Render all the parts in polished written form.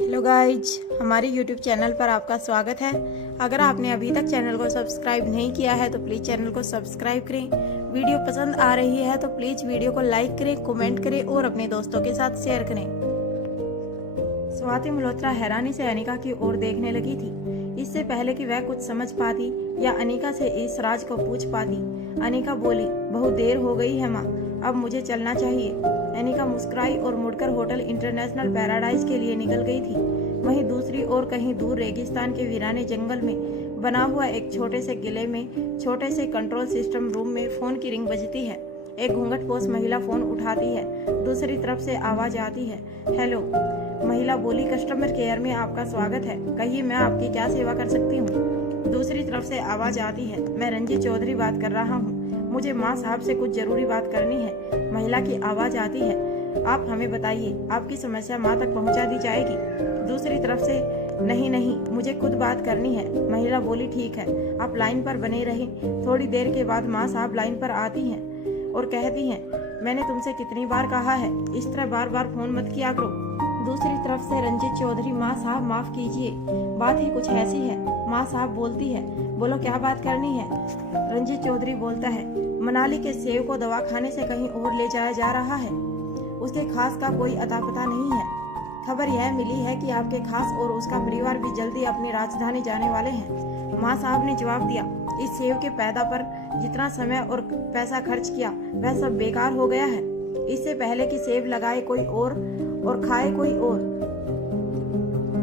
Hello guys, हमारे YouTube channel पर आपका स्वागत है। अगर आपने अभी तक चैनल को सब्सक्राइब नहीं किया है तो प्लीज़ चैनल को सब्सक्राइब करें। वीडियो पसंद आ रही है तो प्लीज़ वीडियो को लाइक करें, कमेंट करें और अपने दोस्तों के साथ शेयर करें। स्वाति मल्होत्रा हैरानी से अनिका की ओर देखने लगी थी। इससे पहले कि वह कुछ समझ पाती या अनिका से इस राज को पूछ पाती, अनिका बोली, बहुत देर हो गई है माँ, अब मुझे चलना चाहिए। अनिका मुस्कुराई और मुड़कर होटल इंटरनेशनल पैराडाइज के लिए निकल गई थी। वहीं दूसरी ओर कहीं दूर रेगिस्तान के वीराने जंगल में बना हुआ एक छोटे से किले में छोटे से कंट्रोल सिस्टम रूम में फोन की रिंग बजती है। एक घूंघटपोश महिला फोन उठाती है। दूसरी तरफ से आवाज आती है, हेलो। महिला बोली, कस्टमर केयर में आपका स्वागत है, कहिए मैं आपकी क्या सेवा कर सकती हूँ। दूसरी तरफ से आवाज आती है, मैं रंजीत चौधरी बात कर रहा हूँ, मुझे माँ साहब से कुछ जरूरी बात करनी है। महिला की आवाज आती है, आप हमें बताइए, आपकी समस्या माँ तक पहुँचा दी जाएगी। दूसरी तरफ से, नहीं नहीं, मुझे खुद बात करनी है। महिला बोली, ठीक है, आप लाइन पर बने रहें। थोड़ी देर के बाद माँ साहब लाइन पर आती हैं और कहती हैं, मैंने तुमसे कितनी बार कहा है, इस तरह बार बार फोन मत किया करो। दूसरी तरफ से रंजीत चौधरी, माँ साहब माफ कीजिए, बात ही कुछ ऐसी है। माँ साहब बोलती है, बोलो क्या बात करनी है। रंजीत चौधरी बोलता है, मनाली के सेव को दवाखाने से कहीं और ले जाया जा रहा है, उसके खास का कोई अता पता नहीं है। खबर यह मिली है कि आपके खास और उसका परिवार भी जल्दी अपनी राजधानी जाने वाले हैं। माँ साहब ने जवाब दिया, इस सेव के पैदा पर जितना समय और पैसा खर्च किया वह सब बेकार हो गया है। इससे पहले कि सेब लगाए कोई और खाए कोई और,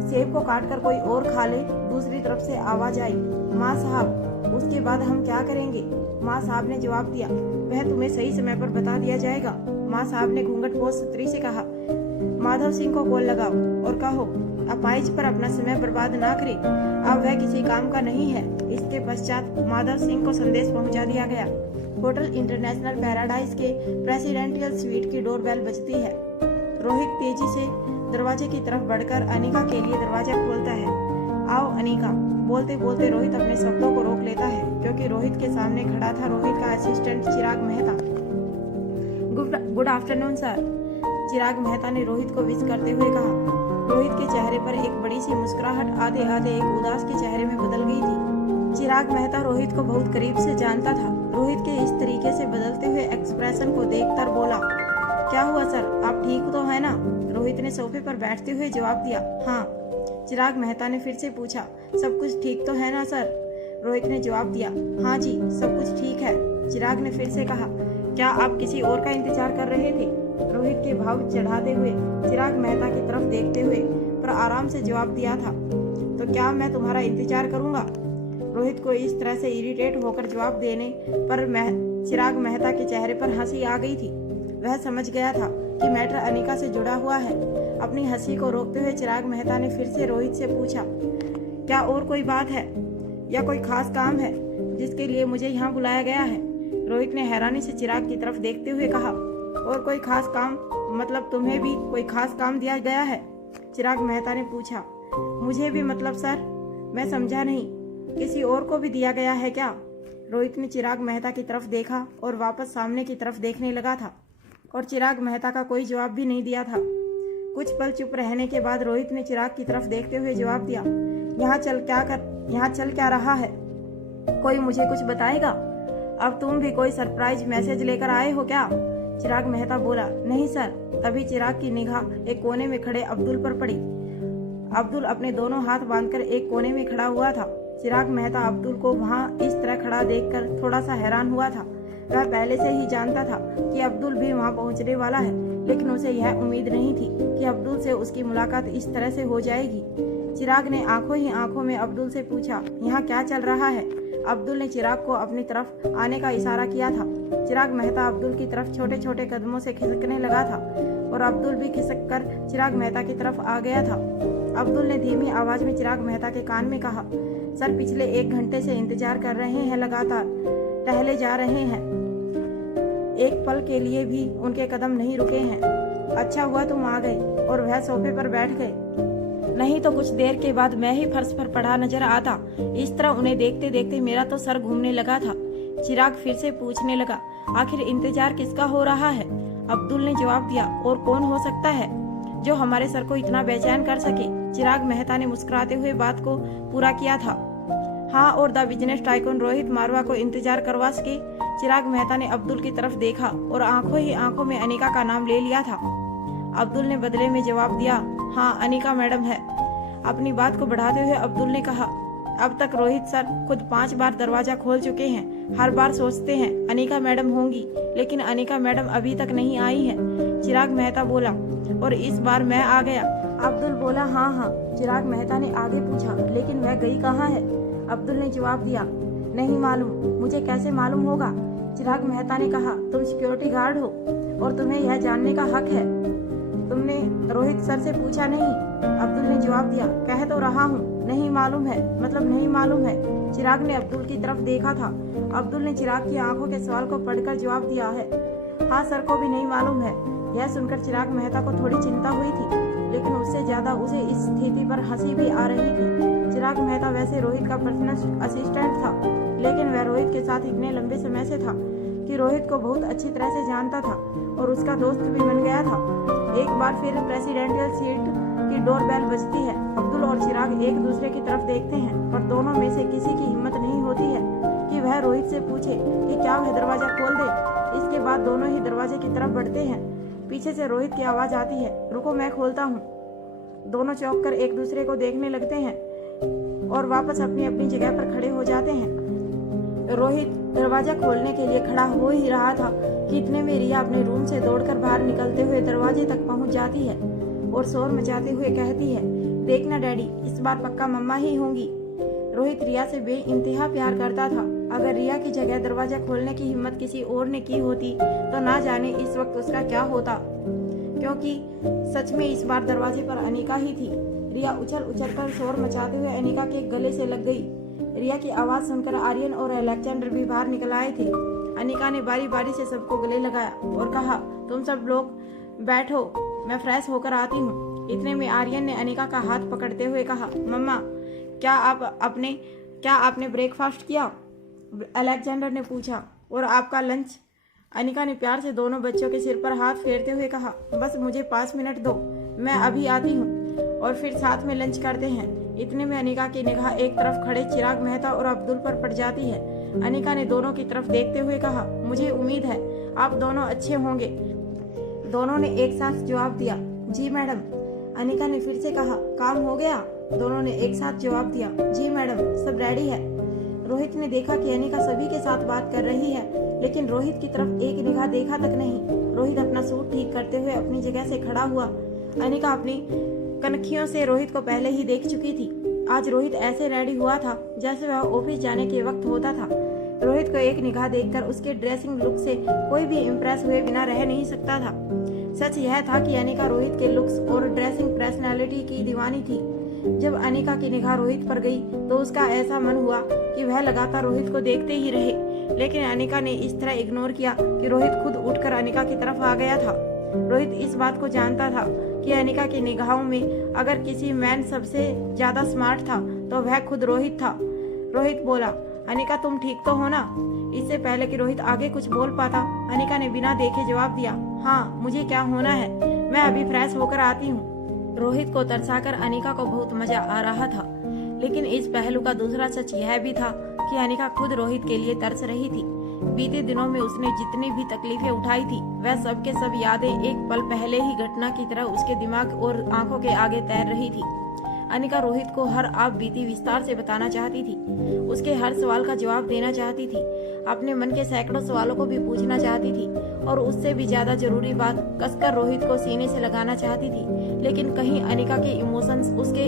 सेब को काटकर कोई और खा ले। दूसरी तरफ से आवाज आई, माँ साहब उसके बाद हम क्या करेंगे। माँ साहब ने जवाब दिया, वह तुम्हें सही समय पर बता दिया जाएगा। माँ साहब ने घूंघटपोश स्त्री से कहा, माधव सिंह को कॉल लगाओ और कहो अपाइज पर अपना समय बर्बाद ना करे, अब वह किसी काम का नहीं है। इसके पश्चात माधव सिंह को संदेश पहुंचा दिया गया। होटल इंटरनेशनल पैराडाइज के प्रेसिडेंशियल स्वीट की डोरबेल बजती है। रोहित तेजी से दरवाजे की तरफ बढ़कर अनिका के लिए दरवाजा खोलता है। आओ अनिका। बोलते बोलते रोहित अपने शब्दों को रोक लेता है, क्योंकि रोहित के सामने खड़ा था रोहित का असिस्टेंट चिराग मेहता। गुड आफ्टरनून सर, चिराग मेहता ने रोहित को विश करते हुए कहा। रोहित के चेहरे पर एक बड़ी सी मुस्कुराहट आते आते एक उदास के चेहरे में बदल गई थी। चिराग मेहता रोहित को बहुत करीब से जानता था। रोहित के इस तरीके से बदलते हुए एक्सप्रेशन को देखकर बोला, क्या हुआ सर, आप ठीक तो है ना। रोहित ने सोफे पर बैठते हुए जवाब दिया, हाँ। चिराग मेहता ने फिर से पूछा, सब कुछ ठीक तो है ना सर। रोहित ने जवाब दिया, हाँ जी, सब कुछ ठीक है। चिराग ने फिर से कहा, क्या आप किसी और का इंतजार कर रहे थे। रोहित के भाव चढ़ाते हुए चिराग मेहता की तरफ देखते हुए पर आराम से जवाब दिया था, तो क्या मैं तुम्हारा इंतजार करूंगा। रोहित को इस तरह से इरिटेट होकर जवाब देने पर चिराग मेहता के चेहरे पर हंसी आ गई थी। वह समझ गया था कि मैटर अनिका से जुड़ा हुआ है। अपनी हंसी को रोकते हुए चिराग मेहता ने फिर से रोहित से पूछा, क्या और कोई बात है या कोई खास काम है जिसके लिए मुझे यहाँ बुलाया गया है। रोहित ने हैरानी से चिराग की तरफ देखते हुए कहा, और कोई खास काम, मतलब तुम्हें भी कोई खास काम दिया गया है। चिराग मेहता ने पूछा, मुझे भी मतलब सर, मैं समझा नहीं, किसी और को भी दिया गया है क्या। रोहित ने चिराग मेहता की तरफ देखा और वापस सामने की तरफ देखने लगा था, और चिराग मेहता का कोई जवाब भी नहीं दिया था। कुछ पल चुप रहने के बाद रोहित ने चिराग की तरफ देखते हुए जवाब दिया, यहाँ चल क्या रहा है, कोई मुझे कुछ बताएगा। अब तुम भी कोई सरप्राइज मैसेज लेकर आए हो क्या। चिराग मेहता बोला, नहीं सर। तभी चिराग की निगाह एक कोने में खड़े अब्दुल पर पड़ी। अब्दुल अपने दोनों हाथ बांधकर एक कोने में खड़ा हुआ था। चिराग मेहता अब्दुल को वहां इस तरह खड़ा देखकर थोड़ा सा हैरान हुआ था। वह पहले से ही जानता था कि अब्दुल भी वहां पहुंचने वाला है, लेकिन उसे यह उम्मीद नहीं थी कि अब्दुल से उसकी मुलाकात इस तरह से हो जाएगी। चिराग ने आंखों ही आंखों में अब्दुल से पूछा, यहाँ क्या चल रहा है। अब्दुल ने चिराग को अपनी तरफ आने का इशारा किया था। चिराग मेहता अब्दुल की तरफ छोटे छोटे कदमों से खिसकने लगा था और अब्दुल भी खिसक कर चिराग मेहता की तरफ आ गया था। अब्दुल ने धीमी आवाज में चिराग मेहता के कान में कहा, सर पिछले 1 घंटे से इंतजार कर रहे हैं, लगातार टहले जा रहे हैं, एक पल के लिए भी उनके कदम नहीं रुके हैं। अच्छा हुआ तुम आ गए और वह सोफे पर बैठ गए, नहीं तो कुछ देर के बाद मैं ही फर्श पर पड़ा नजर आता। इस तरह उन्हें देखते देखते मेरा तो सर घूमने लगा था। चिराग फिर से पूछने लगा, आखिर इंतजार किसका हो रहा है। अब्दुल ने जवाब दिया, और कौन हो सकता है। जो हमारे सर को इतना बेचैन कर सके। चिराग मेहता ने मुस्कुराते हुए बात को पूरा किया था। हाँ, और द बिजनेस टाइकून रोहित मारवा को इंतजार करवा सके। चिराग मेहता ने अब्दुल की तरफ देखा और आंखों ही आंखों में अनिका का नाम ले लिया था। अब्दुल ने बदले में जवाब दिया, हाँ अनिका मैडम है। अपनी बात को बढ़ाते हुए अब्दुल ने कहा, अब तक रोहित सर खुद 5 बार दरवाजा खोल चुके हैं। हर बार सोचते हैं अनिका मैडम होंगी, लेकिन अनिका मैडम अभी तक नहीं आई है। चिराग मेहता बोला, और इस बार मैं आ गया। अब्दुल बोला, हाँ हाँ। चिराग मेहता ने आगे पूछा, लेकिन वह गई कहाँ है? अब्दुल ने जवाब दिया, नहीं मालूम। मुझे कैसे मालूम होगा? चिराग मेहता ने कहा, तुम सिक्योरिटी गार्ड हो और तुम्हें यह जानने का हक है। तुमने रोहित सर से पूछा नहीं? अब्दुल ने जवाब दिया, कह तो रहा हूँ, नहीं मालूम है, मतलब नहीं मालूम है। चिराग ने अब्दुल की तरफ देखा था। अब्दुल ने चिराग की आंखों के सवाल को पढ़कर जवाब दिया है, हाँ सर को भी नहीं मालूम है। यह सुनकर चिराग मेहता को थोड़ी चिंता हुई थी, लेकिन उससे ज्यादा उसे इस स्थिति पर हंसी भी आ रही थी। चिराग मेहता वैसे रोहित का पर्सनल असिस्टेंट था, लेकिन वह रोहित के साथ इतने लंबे समय से था कि रोहित को बहुत अच्छी तरह से जानता था और उसका दोस्त भी बन गया था। एक बार फिर प्रेसिडेंशियल सीट की डोरबेल बजती है। अब्दुल और चिराग एक दूसरे की तरफ देखते हैं, पर दोनों में से किसी की हिम्मत नहीं होती है कि वह रोहित से पूछे कि क्या वह दरवाजा खोल दे। इसके बाद दोनों ही दरवाजे की तरफ बढ़ते हैं। पीछे से रोहित की आवाज आती है, रुको मैं खोलता हूँ। दोनों चौंक कर एक दूसरे को देखने लगते हैं और वापस अपनी अपनी जगह पर खड़े हो जाते हैं। रोहित दरवाजा खोलने के लिए खड़ा हो ही रहा था कि इतने में रिया अपने रूम से दौड़कर बाहर निकलते हुए दरवाजे तक पहुंच जाती है और शोर मचाते हुए कहती है, देखना डैडी, इस बार पक्का मम्मा ही होंगी। रोहित रिया से बेइंतहा प्यार करता था। अगर रिया की जगह दरवाजा खोलने की हिम्मत किसी और ने की होती तो ना जाने इस वक्त उसका क्या होता, क्योंकि सच में इस बार दरवाजे पर अनिका ही थी। रिया उछल उछल कर शोर मचाते हुए अनिका के गले से लग गई। रिया की आवाज सुनकर आर्यन और अलेक्जेंडर भी बाहर निकल आए थे। अनिका ने बारी बारी से सबको गले लगाया और कहा, तुम सब लोग बैठो, मैं फ्रेश होकर आती हूँ। इतने में आर्यन ने अनिका का हाथ पकड़ते हुए कहा, मम्मा क्या आपने ब्रेकफास्ट किया? अलेक्जेंडर ने पूछा, और आपका लंच? अनिका ने प्यार से दोनों बच्चों के सिर पर हाथ फेरते हुए कहा, बस मुझे 5 मिनट दो, मैं अभी आती हूँ और फिर साथ में लंच करते हैं। इतने में अनिका की निगाह एक तरफ खड़े चिराग मेहता और अब्दुल पर पड़ जाती है। अनिका ने दोनों की तरफ देखते हुए कहा, मुझे उम्मीद है आप दोनों अच्छे होंगे। दोनों ने एक साथ जवाब दिया, जी मैडम। अनिका ने फिर से कहा, काम हो गया? दोनों ने एक साथ जवाब दिया, जी मैडम, सब रेडी है। रोहित ने देखा कि अनिका सभी के साथ बात कर रही है, लेकिन रोहित की तरफ एक निगाह देखा तक नहीं। रोहित अपना सूट ठीक करते हुए अपनी जगह से खड़ा हुआ। अनिका अपनी कनखियों से रोहित को पहले ही देख चुकी थी। आज रोहित ऐसे रेडी हुआ था जैसे वह ऑफिस जाने के वक्त होता था। रोहित को एक निगाह देखकर उसके ड्रेसिंग लुक से कोई भी इम्प्रेस हुए बिना रह नहीं सकता था। सच यह था कि अनिका रोहित के लुक्स और ड्रेसिंग पर्सनालिटी की दीवानी थी। जब अनिका की निगाह रोहित पर गई तो उसका ऐसा मन हुआ कि वह लगातार रोहित को देखते ही रहे, लेकिन अनिका ने इस तरह इग्नोर किया कि रोहित खुद उठकर अनिका की तरफ आ गया था। रोहित इस बात को जानता था कि अनिका की निगाहों में अगर किसी मैन सबसे ज्यादा स्मार्ट था तो वह खुद रोहित था। रोहित बोला, अनिका तुम ठीक तो हो ना? इससे पहले कि रोहित आगे कुछ बोल पाता, अनिका ने बिना देखे जवाब दिया, हाँ मुझे क्या होना है, मैं अभी फ्रेश होकर आती हूँ। रोहित को तरसाकर अनिका को बहुत मजा आ रहा था, लेकिन इस पहलू का दूसरा सच यह भी था कि अनिका खुद रोहित के लिए तरस रही थी। बीते दिनों में उसने जितनी भी तकलीफें उठाई थी वह सब के सब यादें एक पल पहले ही घटना की तरह उसके दिमाग और आंखों के आगे तैर रही थी। अनिका रोहित को हर आप बीती विस्तार से बताना चाहती थी, उसके हर सवाल का जवाब देना चाहती थी, अपने मन के सैकड़ों सवालों को भी पूछना चाहती थी और उससे भी ज्यादा जरूरी बात कसकर रोहित को सीने से लगाना चाहती थी। लेकिन कहीं अनिका के इमोशंस उसके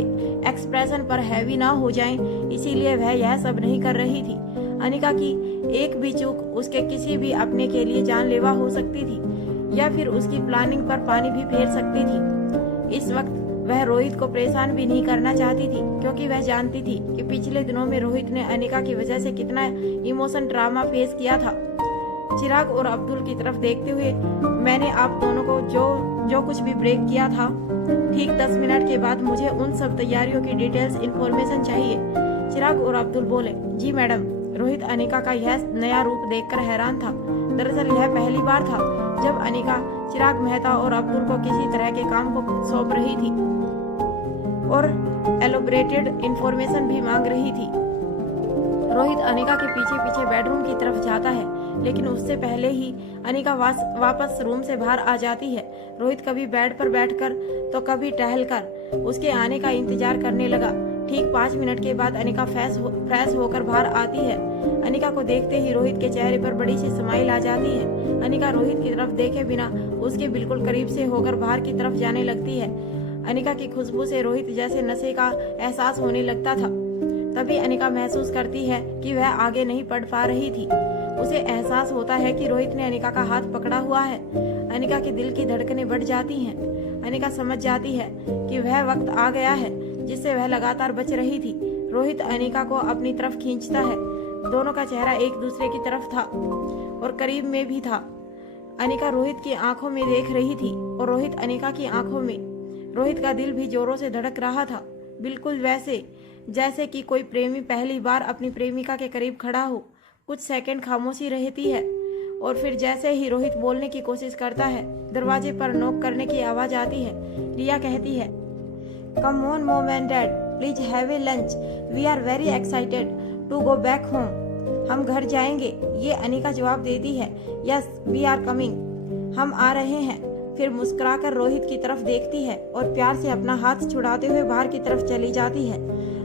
एक्सप्रेशन पर हैवी ना हो जाएं, इसीलिए वह यह सब नहीं कर रही थी। अनिका की एक भी चूक उसके किसी भी अपने के लिए जानलेवा हो सकती थी या फिर उसकी प्लानिंग पर पानी भी फेर सकती थी। इस वक्त वह रोहित को परेशान भी नहीं करना चाहती थी, क्योंकि वह जानती थी कि पिछले दिनों में रोहित ने अनिका की वजह से कितना इमोशन ड्रामा फेस किया था। चिराग और अब्दुल की तरफ देखते हुए, मैंने आप दोनों को जो कुछ भी ब्रेक किया था, ठीक 10 मिनट के बाद मुझे उन सब तैयारियों की डिटेल्स इंफॉर्मेशन चाहिए। चिराग और अब्दुल बोले, जी मैडम। रोहित अनिका का यह नया रूप देखकर हैरान था। दरअसल यह पहली बार था जब अनिका चिराग मेहता और अब्दुल को किसी तरह के काम को सौंप रही थी और एलोबरेटेड इंफॉर्मेशन भी मांग रही थी। रोहित अनिका के पीछे पीछे बेडरूम की तरफ जाता है, लेकिन उससे पहले ही अनिका वापस रूम से बाहर आ जाती है। रोहित कभी बेड पर बैठकर तो कभी टहलकर उसके आने का इंतजार करने लगा। ठीक 5 मिनट के बाद अनिका फ्रेश होकर बाहर आती है। अनिका को देखते ही रोहित के चेहरे पर बड़ी सी स्माइल आ जाती है। अनिका रोहित की तरफ देखे बिना उसके बिल्कुल करीब से होकर बाहर की तरफ जाने लगती है। अनिका की खुशबू से रोहित जैसे नशे का एहसास होने लगता था। तभी अनिका महसूस करती है कि वह आगे नहीं बढ़ पा रही थी। उसे एहसास होता है कि रोहित ने अनिका का हाथ पकड़ा हुआ है। अनिका के दिल की धड़कनें बढ़ जाती हैं। अनिका समझ जाती है कि वह वक्त आ गया है जिससे वह लगातार बच रही थी। रोहित अनिका को अपनी तरफ खींचता है। दोनों का चेहरा एक दूसरे की तरफ था और करीब में भी था। अनिका रोहित की आंखों में देख रही थी और रोहित अनिका की आंखों में। रोहित का दिल भी जोरों से धड़क रहा था, बिल्कुल वैसे जैसे कि कोई प्रेमी पहली बार अपनी प्रेमिका के करीब खड़ा हो। कुछ सेकंड खामोशी रहती है और फिर जैसे ही रोहित बोलने की कोशिश करता है, दरवाजे पर नॉक करने की आवाज आती है। रिया कहती है, come on mom and dad, please have a lunch, we are very excited to go back home. हम घर जाएंगे, ये अनिका जवाब देती है। यस वी आर कमिंग, हम आ रहे हैं। फिर मुस्कुराकर रोहित की तरफ देखती है और प्यार से अपना हाथ छुड़ाते हुए बाहर की तरफ चली जाती है।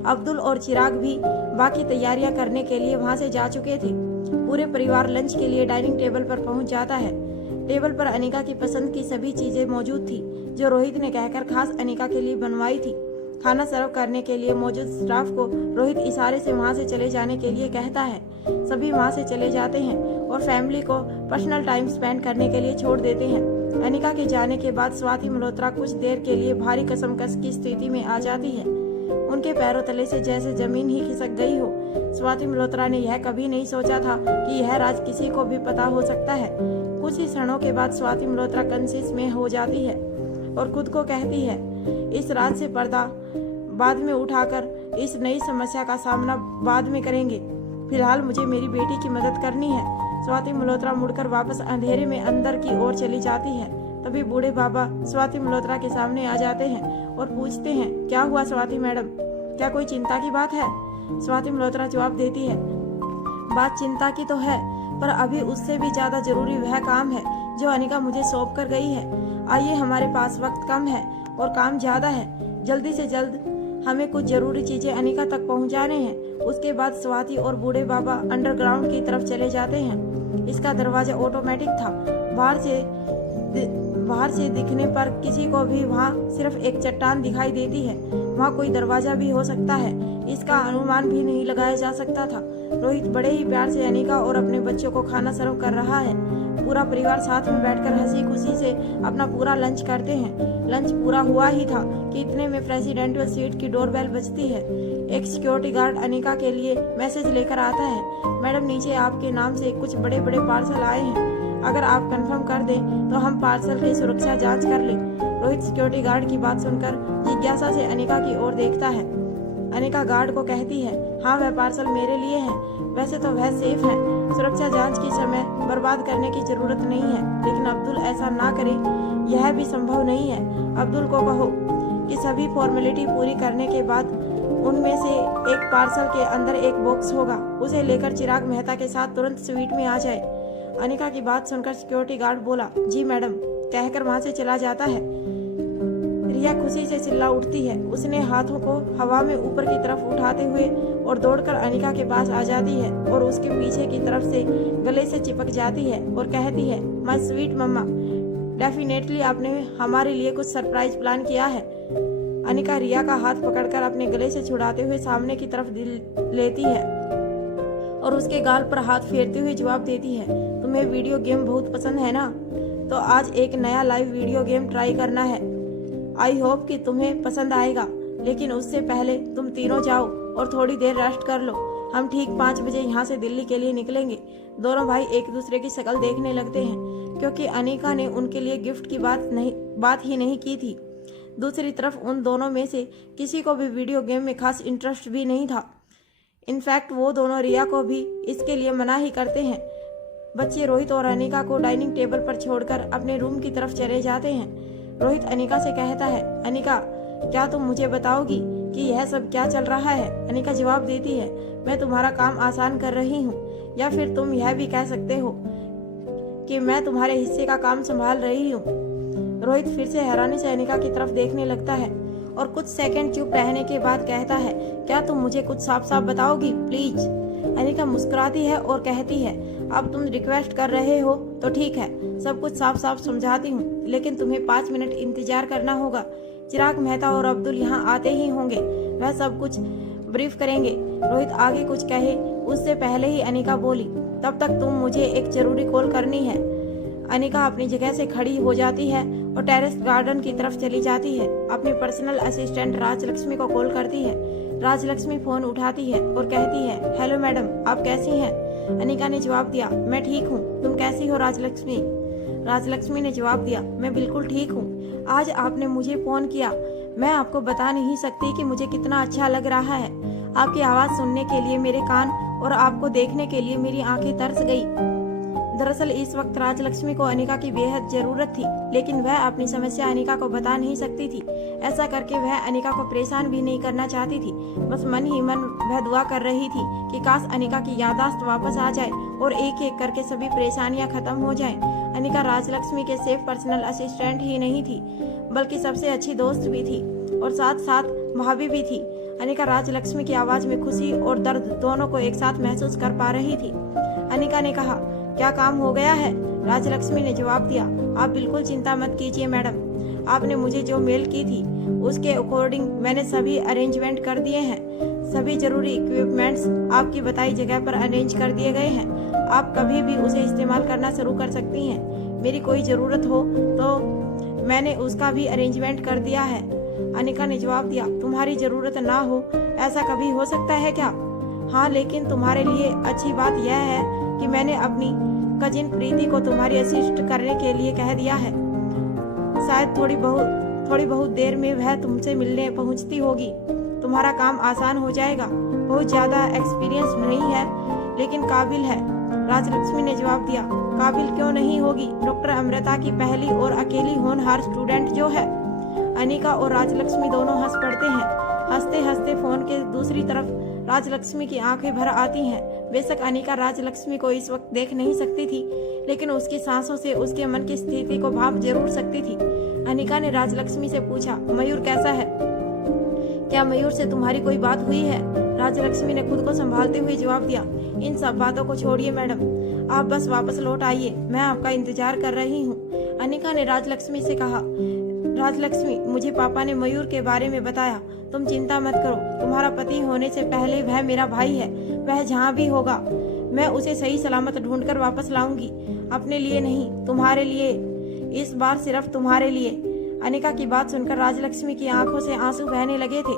अब्दुल और चिराग भी बाकी तैयारियां करने के लिए वहां से जा चुके थे। पूरे परिवार लंच के लिए डाइनिंग टेबल पर पहुंच जाता है। टेबल पर अनिका की पसंद की सभी चीजें मौजूद थी जो रोहित ने कहकर खास अनिका के लिए बनवाई थी। खाना सर्व करने के लिए मौजूद स्टाफ को रोहित इशारे से वहां से चले जाने के लिए कहता है। सभी वहां से चले जाते हैं और फैमिली को पर्सनल टाइम स्पेंड करने के लिए छोड़ देते हैं। अनिका के जाने के बाद स्वाति मल्होत्रा कुछ देर के लिए भारी कसमकस की स्थिति में आ जाती है। उनके पैरों तले से जैसे जमीन ही खिसक गई हो। स्वाति मल्होत्रा ने यह कभी नहीं सोचा था कि यह राज किसी को भी पता हो सकता है। कुछ ही क्षणों के बाद स्वाति मल्होत्रा कंसिस में हो जाती है और खुद को कहती है, इस राज से पर्दा बाद में उठाकर इस नई समस्या का सामना बाद में करेंगे। फिलहाल मुझे मेरी बेटी की मदद करनी है। स्वाति मल्होत्रा मुड़कर वापस अंधेरे में अंदर की ओर चली जाती है। तभी बूढ़े बाबा स्वाति मल्होत्रा के सामने आ जाते हैं और पूछते हैं, क्या हुआ स्वाति मैडम, क्या कोई चिंता की बात है? स्वाति मल्होत्रा जवाब देती है, बात चिंता की तो है, पर अभी उससे भी ज्यादा जरूरी वह काम है जो अनिका मुझे सौंप कर गई है। आइए, हमारे पास वक्त कम है और काम ज्यादा है। जल्दी से जल्द हमें कुछ जरूरी चीजें अनिका तक पहुंचाने हैं। उसके बाद स्वाति और बूढ़े बाबा अंडरग्राउंड की तरफ चले जाते हैं। इसका दरवाजा ऑटोमेटिक था। बाहर से दिखने पर किसी को भी वहाँ सिर्फ एक चट्टान दिखाई देती है। वहाँ कोई दरवाजा भी हो सकता है, इसका अनुमान भी नहीं लगाया जा सकता था। रोहित बड़े ही प्यार से अनिका और अपने बच्चों को खाना सर्व कर रहा है। पूरा परिवार साथ में बैठकर हंसी खुशी से अपना पूरा लंच करते हैं। लंच पूरा हुआ ही था कि इतने में प्रेसिडेंशियल सीट की डोरबेल बजती है। एक सिक्योरिटी गार्ड अनिका के लिए मैसेज लेकर आता है, मैडम नीचे आपके नाम से कुछ बड़े बड़े पार्सल आए हैं, अगर आप कंफर्म कर दें तो हम पार्सल की सुरक्षा जांच कर लें। रोहित सिक्योरिटी गार्ड की बात सुनकर जिज्ञासा से अनिका की ओर देखता है। अनिका गार्ड को कहती है, हाँ वह पार्सल मेरे लिए है, वैसे तो वह सेफ है, सुरक्षा जांच की समय बर्बाद करने की जरूरत नहीं है, लेकिन अब्दुल ऐसा ना करे, यह भी संभव नहीं है। अब्दुल को कहो कि सभी फॉर्मेलिटी पूरी करने के बाद उनमें से एक पार्सल के अंदर एक बॉक्स होगा, उसे लेकर चिराग मेहता के साथ तुरंत स्वीट में आ जाए। अनिका की बात सुनकर सिक्योरिटी गार्ड बोला, जी मैडम, कहकर वहां से चला जाता है। रिया खुशी से चिल्ला उठती है। उसने हाथों को हवा में ऊपर की तरफ उठाते हुए और दौड़कर अनिका के पास आ जाती है और उसके पीछे की तरफ से गले से चिपक जाती है और कहती है, माय स्वीट मम्मा, डेफिनेटली आपने हमारे लिए कुछ सरप्राइज प्लान किया है। अनिका रिया का हाथ पकड़कर अपने गले से छुड़ाते हुए सामने की तरफ लेती है और उसके गाल पर हाथ फेरते हुए जवाब देती है, तुम्हें वीडियो गेम बहुत पसंद है ना, तो आज एक नया लाइव वीडियो गेम ट्राई करना है। आई होप कि तुम्हें पसंद आएगा, लेकिन उससे पहले तुम तीनों जाओ और थोड़ी देर रेस्ट कर लो। हम ठीक 5 बजे यहाँ से दिल्ली के लिए निकलेंगे। दोनों भाई एक दूसरे की शक्ल देखने लगते हैं, क्योंकि अनिका ने उनके लिए गिफ्ट की बात ही नहीं की थी। दूसरी तरफ उन दोनों में से किसी को भी वीडियो गेम में खास इंटरेस्ट भी नहीं था। इनफैक्ट वो दोनों रिया को भी इसके लिए मना ही करते हैं। बच्चे रोहित और अनिका को डाइनिंग टेबल पर छोड़कर अपने रूम की तरफ चले जाते हैं। रोहित अनिका से कहता है, अनिका क्या तुम मुझे बताओगी कि यह सब क्या चल रहा है? अनिका जवाब देती है, मैं तुम्हारा काम आसान कर रही हूँ, या फिर तुम यह भी कह सकते हो कि मैं तुम्हारे हिस्से का काम संभाल रही हूँ। रोहित फिर से हैरानी से अनिका की तरफ देखने लगता है और कुछ सेकंड चुप रहने के बाद कहता है, क्या तुम मुझे कुछ साफ साफ बताओगी प्लीज? अनिका मुस्कुराती है और कहती है, अब तुम रिक्वेस्ट कर रहे हो तो ठीक है, सब कुछ साफ साफ समझाती हूँ, लेकिन तुम्हें 5 मिनट इंतजार करना होगा। चिराग मेहता और अब्दुल यहाँ आते ही होंगे, वह सब कुछ ब्रीफ करेंगे। रोहित आगे कुछ कहे उससे पहले ही अनिका बोली, तब तक तुम मुझे एक जरूरी कॉल करनी है। अनिका अपनी जगह से खड़ी हो जाती है और टेरेस गार्डन की तरफ चली जाती है। अपनी पर्सनल असिस्टेंट राजलक्ष्मी को कॉल करती है। राजलक्ष्मी फोन उठाती है और कहती है, हेलो मैडम, आप कैसी हैं? अनिका ने जवाब दिया, मैं ठीक हूँ, तुम कैसी हो राजलक्ष्मी? राजलक्ष्मी ने जवाब दिया, मैं बिल्कुल ठीक हूँ। आज आपने मुझे फोन किया, मैं आपको बता नहीं सकती कि मुझे कितना अच्छा लग रहा है। आपकी आवाज सुनने के लिए मेरे कान और आपको देखने के लिए मेरी आंखें तरस गई। दरअसल इस वक्त राजलक्ष्मी को अनिका की बेहद जरूरत थी, लेकिन वह अपनी समस्या अनिका को बता नहीं सकती थी। ऐसा करके वह अनिका को परेशान भी नहीं करना चाहती थी। बस मन ही मन वह दुआ कर रही थी कि काश अनिका की याददाश्त वापस आ जाए और एक एक करके सभी परेशानियां खत्म हो जाएं। अनिका राजलक्ष्मी के सिर्फ पर्सनल असिस्टेंट ही नहीं थी, बल्कि सबसे अच्छी दोस्त भी थी और साथ साथ भाभी भी थी। अनिका राजलक्ष्मी की आवाज में खुशी और दर्द दोनों को एक साथ महसूस कर पा रही थी। अनिका ने कहा, क्या काम हो गया है? राजलक्ष्मी ने जवाब दिया, आप बिल्कुल चिंता मत कीजिए मैडम, आपने मुझे जो मेल की थी उसके अकॉर्डिंग मैंने सभी अरेंजमेंट कर दिए हैं। सभी जरूरी इक्विपमेंट्स आपकी बताई जगह पर अरेंज कर दिए गए हैं। आप कभी भी उसे इस्तेमाल करना शुरू कर सकती हैं। मेरी कोई ज़रूरत हो तो मैंने उसका भी अरेंजमेंट कर दिया है। अनिका ने जवाब दिया, तुम्हारी ज़रूरत ना हो ऐसा कभी हो सकता है क्या? हाँ, लेकिन तुम्हारे लिए अच्छी बात यह है कि मैंने अपनी कजिन प्रीति को तुम्हारी असिस्ट करने के लिए कह दिया है। शायद थोड़ी बहुत देर में वह तुमसे मिलने पहुंचती होगी। तुम्हारा काम आसान हो जाएगा। बहुत ज्यादा एक्सपीरियंस नहीं है, लेकिन काबिल है। राजलक्ष्मी ने जवाब दिया, काबिल क्यों नहीं होगी? डॉक्टर अमृता की पहली और अकेली होनहार स्टूडेंट जो है। अनिका और राजलक्ष्मी दोनों हंस पड़ते हैं। हंसते हंसते फोन के दूसरी तरफ राजलक्ष्मी की आंखें भर आती हैं। बेशक अनिका राजलक्ष्मी को इस वक्त देख नहीं सकती थी, लेकिन उसकी सांसों से उसके मन की स्थिति को भाप जरूर सकती थी। अनिका ने राजलक्ष्मी से पूछा, मयूर कैसा है? क्या मयूर से तुम्हारी कोई बात हुई है? राजलक्ष्मी ने खुद को संभालते हुए जवाब दिया, इन सब बातों को छोड़िए मैडम, आप बस वापस लौट आइए, मैं आपका इंतजार कर रही हूँ। अनिका ने राजलक्ष्मी से कहा, राजलक्ष्मी, मुझे पापा ने मयूर के बारे में बताया, तुम चिंता मत करो, तुम्हारा पति होने से पहले वह मेरा भाई है। वह जहाँ भी होगा मैं उसे सही सलामत ढूंढकर वापस लाऊंगी। अपने लिए नहीं, तुम्हारे लिए, इस बार सिर्फ तुम्हारे लिए। अनिका की बात सुनकर राजलक्ष्मी की आंखों से आंसू बहने लगे थे।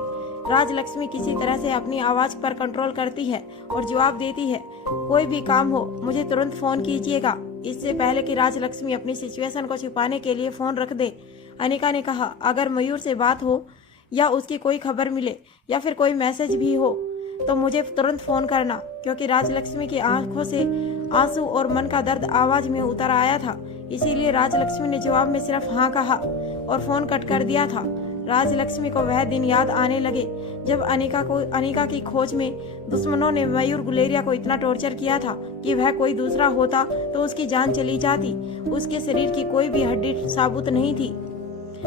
राजलक्ष्मी किसी तरह से अपनी आवाज पर कंट्रोल करती है और जवाब देती है, कोई भी काम हो मुझे तुरंत फोन कीजिएगा। इससे पहले कि राजलक्ष्मी अपनी सिचुएशन को छुपाने के लिए फोन रख दे, अनिका ने कहा, अगर मयूर से बात हो या उसकी कोई खबर मिले या फिर कोई मैसेज भी हो तो मुझे तुरंत फोन करना। क्योंकि राजलक्ष्मी की आंखों से आंसू और मन का दर्द आवाज में उतर आया था, इसीलिए राजलक्ष्मी ने जवाब में सिर्फ हाँ कहा और फोन कट कर दिया था। राजलक्ष्मी को वह दिन याद आने लगे जब अनिका की खोज में दुश्मनों ने मयूर गुलेरिया को इतना टॉर्चर किया था कि वह कोई दूसरा होता तो उसकी जान चली जाती। उसके शरीर की कोई भी हड्डी साबुत नहीं थी।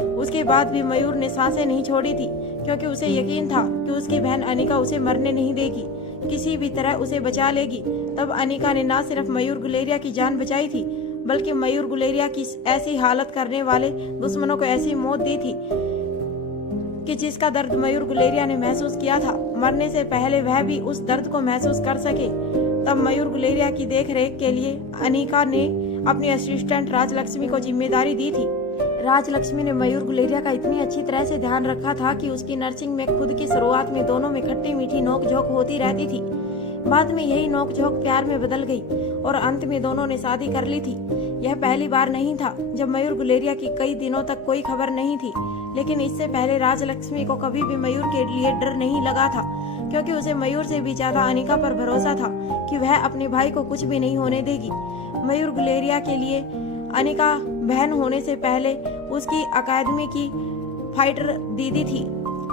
उसके बाद भी मयूर ने सांसें नहीं छोड़ी थी, क्योंकि उसे यकीन था कि उसकी बहन अनिका उसे मरने नहीं देगी, किसी भी तरह उसे बचा लेगी। तब अनिका ने न सिर्फ मयूर गुलेरिया की जान बचाई थी, बल्कि मयूर गुलेरिया की ऐसी हालत करने वाले दुश्मनों को ऐसी मौत दी थी कि जिसका दर्द मयूर गुलेरिया ने महसूस किया था। मरने से पहले वह भी उस दर्द को महसूस कर सके। तब मयूर गुलेरिया की देखरेख के लिए अनिका ने अपनी असिस्टेंट राजलक्ष्मी को जिम्मेदारी दी थी। राजलक्ष्मी ने मयूर गुलेरिया का इतनी अच्छी तरह से ध्यान रखा था कि उसकी नर्सिंग में खुद की शुरुआत में दोनों में खट्टी मीठी नोक झोंक होती रहती थी। बाद में यही नोक झोंक प्यार में बदल गई और अंत में दोनों ने शादी कर ली थी। यह पहली बार नहीं था जब मयूर गुलेरिया की कई दिनों तक कोई खबर नहीं थी। लेकिन इससे पहले राजलक्ष्मी को कभी भी मयूर के लिए डर नहीं लगा था, क्योंकि उसे मयूर से भी ज्यादा अनिका पर भरोसा था कि वह अपने भाई को कुछ भी नहीं होने देगी। मयूर गुलेरिया के लिए अनिका बहन होने से पहले उसकी अकादमी की फाइटर दीदी थी,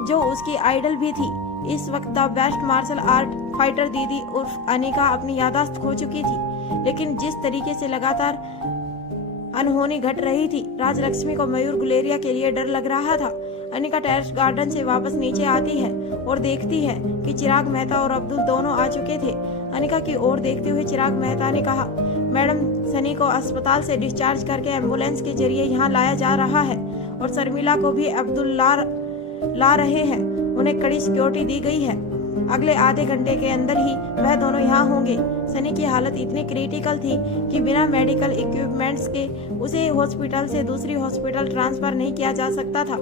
जो उसकी आइडल भी थी। इस वक्त the best martial art fighter दीदी उर्फ अनिका अपनी याददाश्त खो चुकी थी, लेकिन जिस तरीके से लगातार अनहोनी घट रही थी, राजलक्ष्मी को मयूर गुलेरिया के लिए डर लग रहा था। अनिका टेरेस गार्डन से वापस नीचे आती है और देखती है कि चिराग मेहता और अब्दुल दोनों आ चुके थे। अनिका की ओर देखते हुए चिराग मेहता ने कहा, मैडम, सनी को अस्पताल से डिस्चार्ज करके एम्बुलेंस के जरिए यहाँ लाया जा रहा है और शर्मिला को भी अब्दुल ला रहे हैं। उन्हें कड़ी सिक्योरिटी दी गई है। अगले आधे घंटे के अंदर ही वह दोनों यहाँ होंगे। सनी की हालत इतनी क्रिटिकल थी कि बिना मेडिकल इक्विपमेंट्स के उसे हॉस्पिटल से दूसरी हॉस्पिटल ट्रांसफर नहीं किया जा सकता था।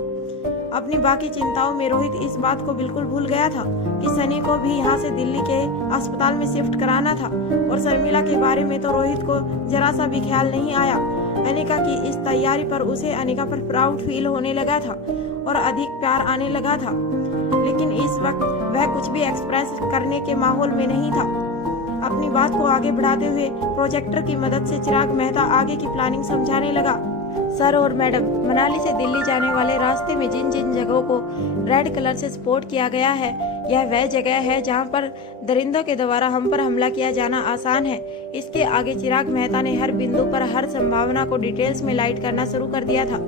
अपनी बाकी चिंताओं में रोहित इस बात को बिल्कुल भूल गया था कि सनी को भी यहाँ से दिल्ली के अस्पताल में शिफ्ट कराना था, और शर्मिला के बारे में तो रोहित को जरा सा भी ख्याल नहीं आया। अनिका की इस तैयारी पर उसे अनिका पर प्राउड फील होने लगा था और अधिक प्यार आने लगा था, लेकिन इस वक्त वह कुछ भी एक्सप्रेस करने के माहौल में नहीं था। अपनी बात को आगे बढ़ाते हुए प्रोजेक्टर की मदद से चिराग मेहता आगे की प्लानिंग समझाने लगा। सर और मैडम, मनाली से दिल्ली जाने वाले रास्ते में जिन जिन जगहों को रेड कलर से स्पॉट किया गया है, यह वह जगह है जहां पर दरिंदों के द्वारा हम पर हमला किया जाना आसान है। इसके आगे चिराग मेहता ने हर बिंदु पर हर संभावना को डिटेल्स में लाइट करना शुरू कर दिया था।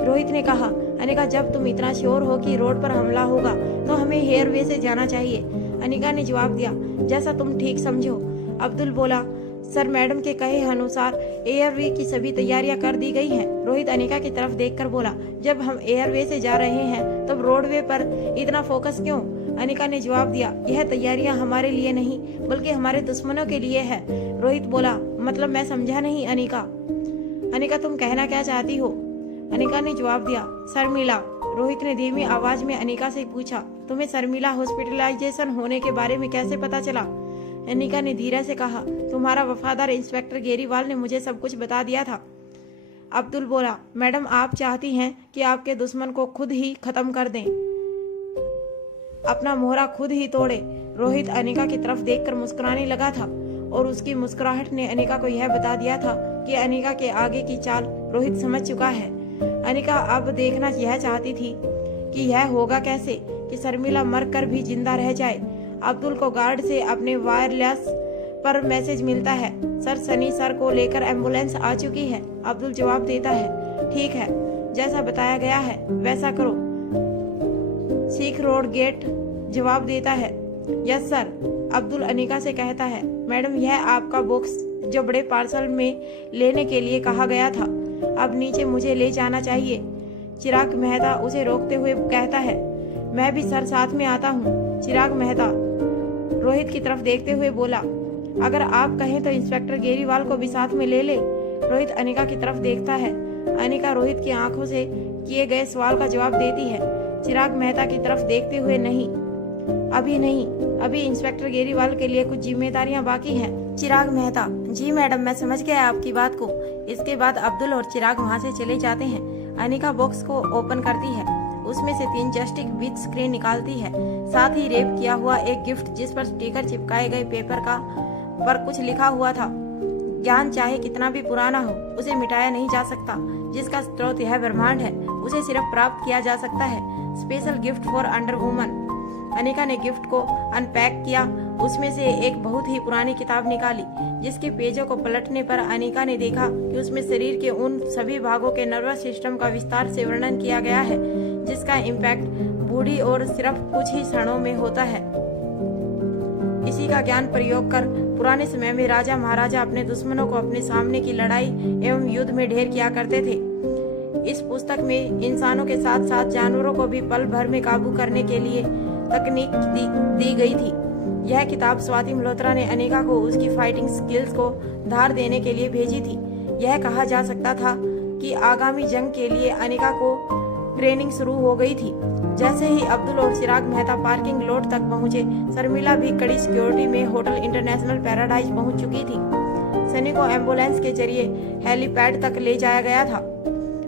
रोहित ने कहा, अनिका, जब तुम इतना श्योर हो कि रोड पर हमला होगा तो हमें हेयर वे से जाना चाहिए। अनिका ने जवाब दिया, जैसा तुम ठीक समझो। अब्दुल बोला, सर, मैडम के कहे अनुसार एयरवे की सभी तैयारियां कर दी गई हैं। रोहित अनिका की तरफ देखकर बोला, जब हम एयरवे से जा रहे हैं तब रोडवे पर इतना फोकस क्यों? अनिका ने जवाब दिया, यह तैयारियां हमारे लिए नहीं बल्कि हमारे दुश्मनों के लिए है। रोहित बोला, मतलब मैं समझा नहीं अनिका। अनिका, तुम कहना क्या चाहती हो? अनिका ने जवाब दिया, शर्मिला। रोहित ने धीमी आवाज में अनिका से पूछा, तुम्हें शर्मिला हॉस्पिटलाइजेशन होने के बारे में कैसे पता चला? अनिका ने धीरे से कहा, तुम्हारा वफादार इंस्पेक्टर गेरीवाल ने मुझे सब कुछ बता दिया था। अब्दुल बोला, मैडम, आप चाहती हैं कि आपके दुश्मन को खुद ही खत्म कर दें, अपना मोहरा खुद ही तोड़े। रोहित अनिका की तरफ देखकर मुस्कुराने लगा था और उसकी मुस्कुराहट ने अनिका को यह बता दिया था कि अनिका के आगे की चाल रोहित समझ चुका है। अनिका अब देखना यह चाहती थी कि यह होगा कैसे कि शर्मिला मर कर भी जिंदा रह जाए। अब्दुल को गार्ड से अपने वायरलेस पर मैसेज मिलता है, सर, सनी सर को लेकर एम्बुलेंस आ चुकी है। अब्दुल जवाब देता है, ठीक है, जैसा बताया गया है वैसा करो। सीख रोड गेट जवाब देता है, यस सर। अब्दुल अनिका से कहता है, मैडम, यह आपका बॉक्स जो बड़े पार्सल में लेने के लिए कहा गया था, अब नीचे मुझे ले जाना चाहिए। चिराग मेहता उसे रोकते हुए कहता है, मैं भी सर साथ में आता हूँ। चिराग मेहता रोहित की तरफ देखते हुए बोला, अगर आप कहें तो इंस्पेक्टर गेरीवाल को भी साथ में ले ले। रोहित अनिका की तरफ देखता है। अनिका रोहित की आंखों से किए गए सवाल का जवाब देती है। चिराग मेहता की तरफ देखते हुए, नहीं, अभी नहीं, अभी इंस्पेक्टर गेरीवाल के लिए कुछ जिम्मेदारियां बाकी हैं। चिराग मेहता, जी मैडम, मैं समझ गया आपकी बात को। इसके बाद अब्दुल और चिराग वहाँ से चले जाते हैं। अनिका बॉक्स को ओपन करती है, उसमें से 3 जस्टिक विद स्क्रीन निकालती है, साथ ही रेप किया हुआ एक गिफ्ट जिस पर स्टिकर चिपकाए गए पेपर पर कुछ लिखा हुआ था, ज्ञान चाहे कितना भी पुराना हो उसे मिटाया नहीं जा सकता, जिसका स्रोत यह ब्रह्मांड है, उसे सिर्फ प्राप्त किया जा सकता है। Special gift for under woman. Anika ने गिफ्ट को अनपैक किया, उसमें से एक बहुत ही पुरानी किताब निकाली, जिसके पेजों को पलटने पर अनिका ने देखा कि उसमें शरीर के उन सभी भागों के नर्वस सिस्टम का विस्तार से वर्णन किया गया है जिसका इम्पैक्ट बूढ़ी और सिर्फ कुछ ही क्षणों में होता है। इसी का ज्ञान प्रयोग कर पुराने समय में राजा महाराजा अपने दुश्मनों को अपने सामने की लड़ाई एवं युद्ध में ढेर किया करते थे। इस पुस्तक में इंसानों के साथ साथ जानवरों को भी पल भर में काबू करने के लिए तकनीक दी गई थी। यह किताब स्वाति मल्होत्रा ने अनिका को उसकी फाइटिंग स्किल्स को धार देने के लिए भेजी थी। यह कहा जा सकता था कि आगामी जंग के लिए अनिका को ट्रेनिंग शुरू हो गई थी। जैसे ही अब्दुल और चिराग मेहता पार्किंग लॉट तक पहुंचे, शर्मिला भी कड़ी सिक्योरिटी में होटल इंटरनेशनल पैराडाइज पहुंच चुकी थी। सनी को एम्बुलेंस के जरिए हेलीपैड तक ले जाया गया था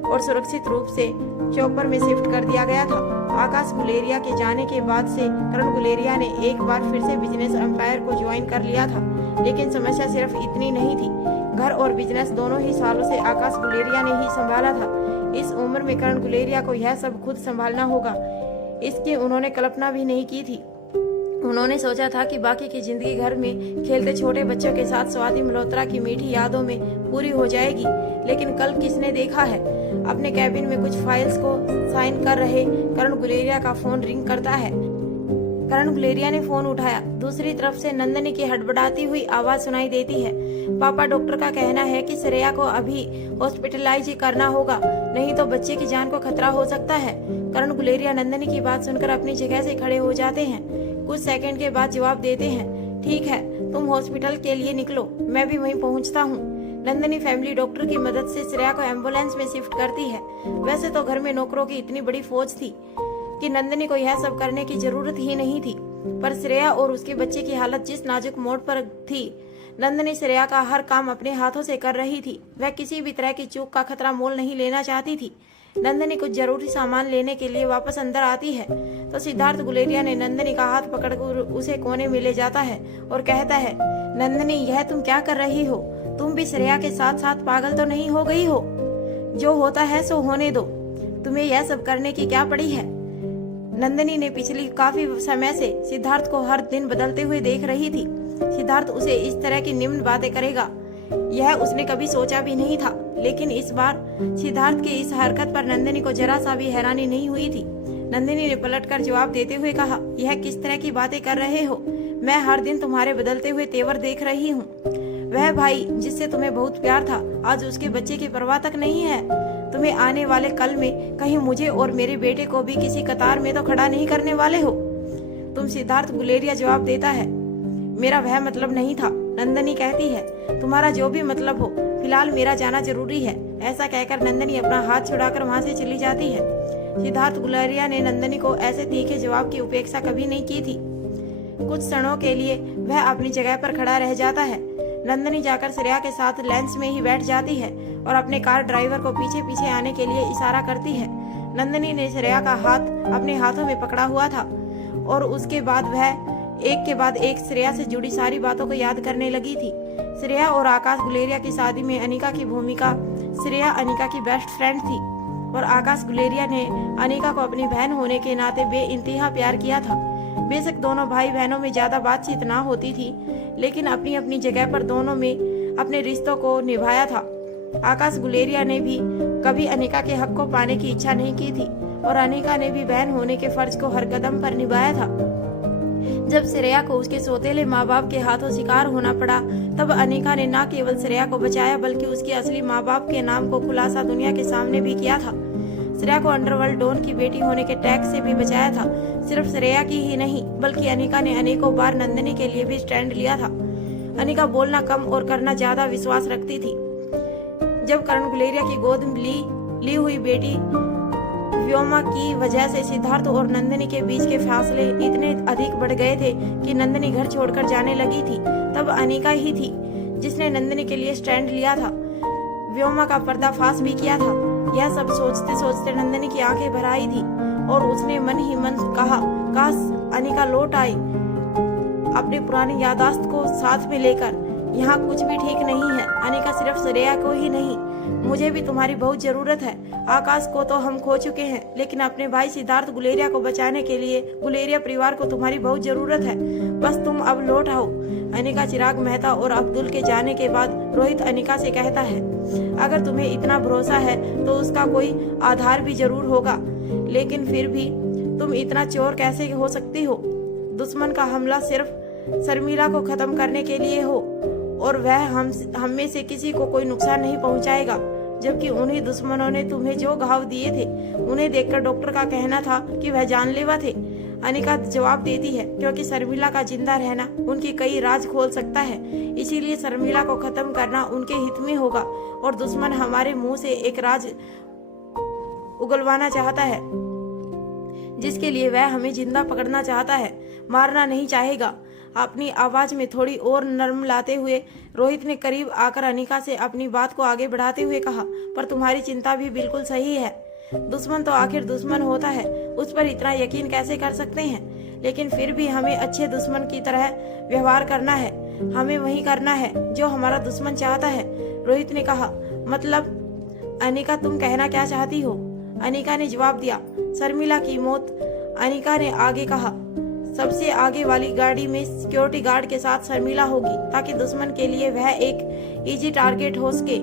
और सुरक्षित रूप से चौपर में शिफ्ट कर दिया गया था। आकाश गुलेरिया के जाने के बाद से करण गुलेरिया ने एक बार फिर से बिजनेस एम्पायर को ज्वाइन कर लिया था, लेकिन समस्या सिर्फ इतनी नहीं थी। घर और बिजनेस दोनों ही सालों से आकाश गुलेरिया ने ही संभाला था। इस उम्र में करण गुलेरिया को यह सब खुद संभालना होगा, इसकी उन्होंने कल्पना भी नहीं की थी। उन्होंने सोचा था कि बाकी की जिंदगी घर में खेलते छोटे बच्चों के साथ स्वाति मल्होत्रा की मीठी यादों में पूरी हो जाएगी, लेकिन कल किसने देखा है, अपने कैबिन में कुछ फाइल्स को साइन कर रहे करण गुलेरिया का फोन रिंग करता है। करण गुलेरिया ने फोन उठाया। दूसरी तरफ से नंदनी की हड़बड़ाती हुई आवाज सुनाई देती है। पापा, डॉक्टर का कहना है कि श्रेया को अभी हॉस्पिटलाइज करना होगा, नहीं तो बच्चे की जान को खतरा हो सकता है। करण गुलेरिया नंदनी की बात सुनकर अपनी जगह से खड़े हो जाते हैं। कुछ सेकंड के बाद जवाब देते हैं, ठीक है, तुम हॉस्पिटल के लिए निकलो, मैं भी वहीं पहुंचता हूं। नंदनी फैमिली डॉक्टर की मदद से श्रेया को एम्बुलेंस में शिफ्ट करती है। वैसे तो घर में नौकरों की इतनी बड़ी फौज थी कि नंदनी को यह सब करने की जरूरत ही नहीं थी, पर श्रेया और उसके बच्चे की हालत जिस नाजुक मोड़ पर थी, नंदनी श्रेया का हर काम अपने हाथों से कर रही थी। वह किसी भी तरह की चूक का खतरा मोल नहीं लेना चाहती थी। नंदनी कुछ जरूरी सामान लेने के लिए वापस अंदर आती है तो सिद्धार्थ गुलेरिया ने नंदनी का हाथ पकड़कर उसे कोने में ले जाता है और कहता है, नंदनी, यह तुम क्या कर रही हो? तुम भी श्रेया के साथ साथ पागल तो नहीं हो गई हो? जो होता है सो होने दो, तुम्हें यह सब करने की क्या पड़ी है? नंदनी ने पिछली काफी समय से सिद्धार्थ को हर दिन बदलते हुए देख रही थी। सिद्धार्थ उसे इस तरह की निम्न बातें करेगा, यह उसने कभी सोचा भी नहीं था, लेकिन इस बार सिद्धार्थ की इस हरकत पर नंदनी को जरा सा भी हैरानी नहीं हुई थी। नंदनी ने पलटकर जवाब देते हुए कहा, यह किस तरह की बातें कर रहे हो? मैं हर दिन तुम्हारे बदलते हुए तेवर देख रही हूँ। वह भाई जिससे तुम्हें बहुत प्यार था, आज उसके बच्चे की परवाह तक नहीं है। तुम्हें आने वाले कल में कहीं मुझे और मेरे बेटे को भी किसी कतार में तो खड़ा नहीं करने वाले हो तुम? सिद्धार्थ गुलेरिया जवाब देता है, मेरा वह मतलब नहीं था। नंदनी कहती है, तुम्हारा जो भी मतलब हो, फिलहाल मेरा जाना जरूरी है। ऐसा कहकर नंदनी अपना हाथ छुड़ाकर वहां से चली जाती है। सिद्धार्थ गुलेरिया ने नंदनी को ऐसे तीखे जवाब की उपेक्षा कभी नहीं की थी। कुछ क्षणों के लिए वह अपनी जगह पर खड़ा रह जाता है। नंदनी जाकर श्रेया के साथ लेंस में ही बैठ जाती है और अपने कार ड्राइवर को पीछे पीछे आने के लिए इशारा करती है। नंदनी ने श्रेया का हाथ अपने हाथों में पकड़ा हुआ था और उसके बाद वह एक के बाद एक श्रेया से जुड़ी सारी बातों को याद करने लगी थी। श्रेया और आकाश गुलेरिया की शादी में अनिका की भूमिका, श्रेया अनिका की बेस्ट फ्रेंड थी और आकाश गुलेरिया ने अनिका को अपनी बहन होने के नाते बेइंतहा प्यार किया था। बेशक दोनों भाई बहनों में ज्यादा बातचीत ना होती थी, लेकिन अपनी अपनी जगह पर दोनों में अपने रिश्तों को निभाया था। आकाश गुलेरिया ने भी कभी अनिका के हक को पाने की इच्छा नहीं की थी और अनिका ने भी बहन होने के फर्ज को हर कदम पर निभाया था। जब श्रेया को उसके सौतेले माँ बाप के हाथों शिकार होना पड़ा, तब अनिका ने न केवल श्रेया को बचाया बल्कि उसकी असली माँ बाप के नाम को खुलासा दुनिया के सामने भी किया था। श्रेया को अंडरवर्ल्ड डॉन की बेटी होने के टैग से भी बचाया था। सिर्फ श्रेया की ही नहीं बल्कि अनिका ने अनेकों बार नंदनी के लिए भी स्टैंड लिया था। अनिका बोलना कम और करना ज्यादा विश्वास रखती थी। जब करण गुलेरिया की गोद ली हुई बेटी व्योमा की वजह से सिद्धार्थ और नंदनी के बीच के फासले इतने अधिक बढ़ गए थे कि नंदनी घर छोड़कर जाने लगी थी, तब अनिका ही थी जिसने नंदनी के लिए स्टैंड लिया था, व्योमा का पर्दाफाश भी किया था। यह सब सोचते सोचते नंदनी की आंखें भर आई थी और उसने मन ही मन कहा, काश अनिका लौट आई अपनी पुरानी यादाश्त को साथ में लेकर। यहाँ कुछ भी ठीक नहीं है अनिका, सिर्फ श्रेया को ही नहीं, मुझे भी तुम्हारी बहुत जरूरत है। आकाश को तो हम खो चुके हैं, लेकिन अपने भाई सिद्धार्थ गुलेरिया को बचाने के लिए गुलेरिया परिवार को तुम्हारी बहुत जरूरत है। बस तुम अब लौट आओ। अनिका चिराग मेहता और अब्दुल के जाने के बाद रोहित अनिका से कहता है, अगर तुम्हें इतना भरोसा है तो उसका कोई आधार भी जरूर होगा, लेकिन फिर भी तुम इतना चोर कैसे हो सकती हो? दुश्मन का हमला सिर्फ शर्मिला को खत्म करने के लिए हो और वह हम में से किसी को कोई नुकसान नहीं पहुंचाएगा, जबकि उन्हीं दुश्मनों ने तुम्हें जो घाव दिए थे उन्हें देखकर डॉक्टर का कहना था कि वह जानलेवा थे। अनिका जवाब देती है, क्योंकि शर्मिला का जिंदा रहना उनकी कई राज खोल सकता है, इसीलिए शर्मिला को खत्म करना उनके हित में होगा और दुश्मन हमारे मुंह से एक राज उगलवाना चाहता है जिसके लिए वह हमें जिंदा पकड़ना चाहता है, मारना नहीं चाहेगा। अपनी आवाज में थोड़ी और नरम लाते हुए रोहित ने करीब आकर अनिका से अपनी बात को आगे बढ़ाते हुए कहा, पर तुम्हारी चिंता भी बिल्कुल सही है। दुश्मन तो आखिर दुश्मन होता है, उस पर इतना यकीन कैसे कर सकते हैं? लेकिन फिर भी हमें अच्छे दुश्मन की तरह व्यवहार करना है, हमें वही करना है जो हमारा दुश्मन चाहता है। रोहित ने कहा, मतलब अनिका तुम कहना क्या चाहती हो? अनिका ने जवाब दिया, शर्मिला की मौत। अनिका ने आगे कहा, सबसे आगे वाली गाड़ी में सिक्योरिटी गार्ड के साथ शर्मिला होगी ताकि दुश्मन के लिए वह एक इजी टारगेट हो सके।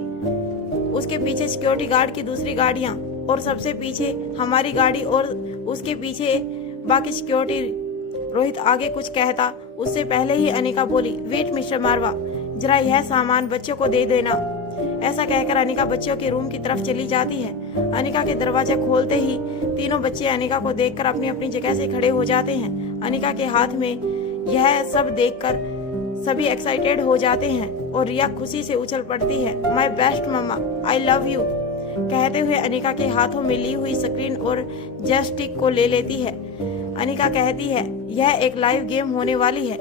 उसके पीछे सिक्योरिटी गार्ड की दूसरी गाड़ियां और सबसे पीछे हमारी गाड़ी और उसके पीछे बाकी सिक्योरिटी। रोहित आगे कुछ कहता उससे पहले ही अनिका बोली, वेट मिस्टर मारवा, जरा यह सामान बच्चों को दे देना। ऐसा कहकर अनिका बच्चों के रूम की तरफ चली जाती है। अनिका के दरवाजा खोलते ही तीनों बच्चे अनिका को देखकर अपनी अपनी जगह से खड़े हो जाते हैं। अनिका के हाथ में यह सब देखकर सभी एक्साइटेड हो जाते हैं और रिया खुशी से उछल पड़ती है। My best mamma, I love you कहते हुए अनिका के हाथों में ली हुई स्क्रीन और जॉयस्टिक को ले लेती है। अनिका कहती है, यह एक लाइव गेम होने वाली है।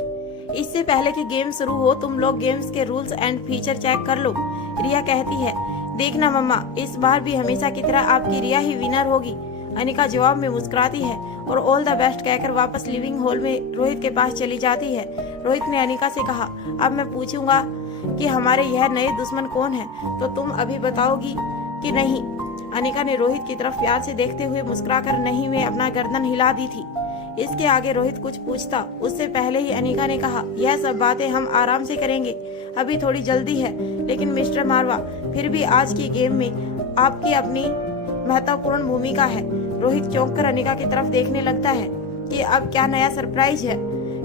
इससे पहले कि गेम शुरू हो तुम लोग गेम्स के रूल्स एंड फीचर चेक कर लो। रिया कहती है, देखना मम्मा, इस बार भी हमेशा की तरह आपकी रिया ही विनर होगी। अनिका जवाब में मुस्कुराती है और ऑल द बेस्ट कहकर वापस लिविंग हॉल में रोहित के पास चली जाती है। रोहित ने अनिका से कहा, अब मैं पूछूंगा कि हमारे यह नए दुश्मन कौन है, तो तुम अभी बताओगी कि नहीं? अनिका ने रोहित की तरफ प्यार से देखते हुए मुस्कुराकर नहीं में अपना गर्दन हिला दी थी। इसके आगे रोहित कुछ पूछता उससे पहले ही अनिका ने कहा, यह सब बातें हम आराम से करेंगे, अभी थोड़ी जल्दी है। लेकिन मिस्टर मारवा, फिर भी आज की गेम में आपकी अपनी महत्वपूर्ण भूमिका है। रोहित चौंक कर अनिका की तरफ देखने लगता है कि अब क्या नया सरप्राइज है,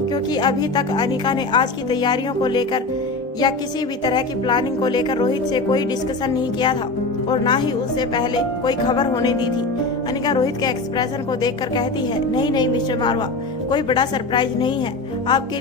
क्योंकि अभी तक अनिका ने आज की तैयारियों को लेकर या किसी भी तरह की प्लानिंग को लेकर रोहित से कोई डिस्कशन नहीं किया था और ना ही उससे पहले कोई खबर होने दी थी। अनिका रोहित के एक्सप्रेशन को देखकर कहती है, नहीं नहीं मिस्टर मारवा, कोई बड़ा सरप्राइज नहीं है। आपके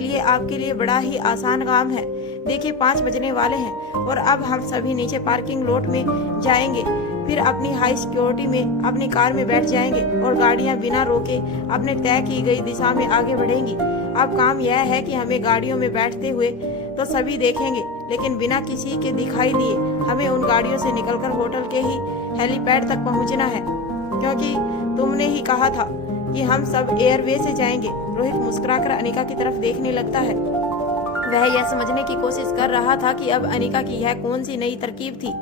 लिए बड़ा ही आसान काम है। देखिए 5 बजने वाले हैं और अब हम सभी नीचे पार्किंग लॉट में जाएंगे, फिर अपनी हाई सिक्योरिटी में अपनी कार में बैठ जाएंगे और गाड़ियां बिना रोके अपने तय की गई दिशा में आगे बढ़ेंगी। अब काम यह है कि हमें गाड़ियों में बैठते हुए तो सभी देखेंगे, लेकिन बिना किसी के दिखाई दिए हमें उन गाड़ियों से निकलकर होटल के ही हेलीपैड तक पहुंचना है, क्योंकि तुमने ही कहा था कि हम सब एयरवे से जाएंगे। रोहित मुस्कुराकर अनिका की तरफ देखने लगता है। वह यह समझने की कोशिश कर रहा था कि अब अनिका की यह कौन सी नई तरकीब थी